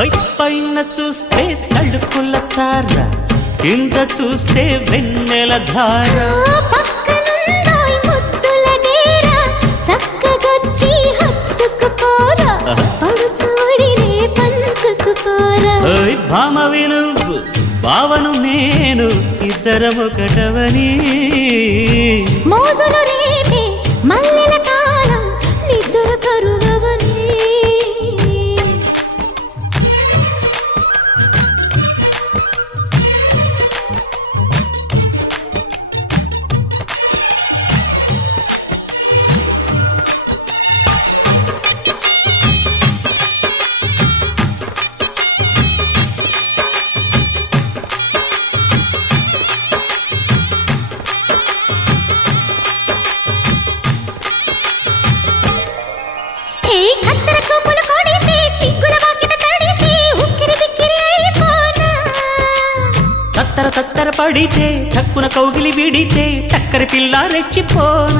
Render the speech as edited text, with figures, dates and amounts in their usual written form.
పైన చూస్తే తడుకుల తార, కింద చూస్తే వెన్నెల ధార. పక్కనుందోయ్ ముద్దుల డేరా, చక్కగొచ్చి హత్తుకుపోరా, పడుచోడినే పంచుకుపోరా. భామవి నువ్వు, భావను నేను, ఇద్దరమొకటవని. మోజులు రేపే మల్లెల కాలం, నిద్ర కరువవని. తత్తర తత్తర పడితే, చక్కున కౌగిలి విడితే, చక్కరి పిల్ల రెచ్చిపోనా.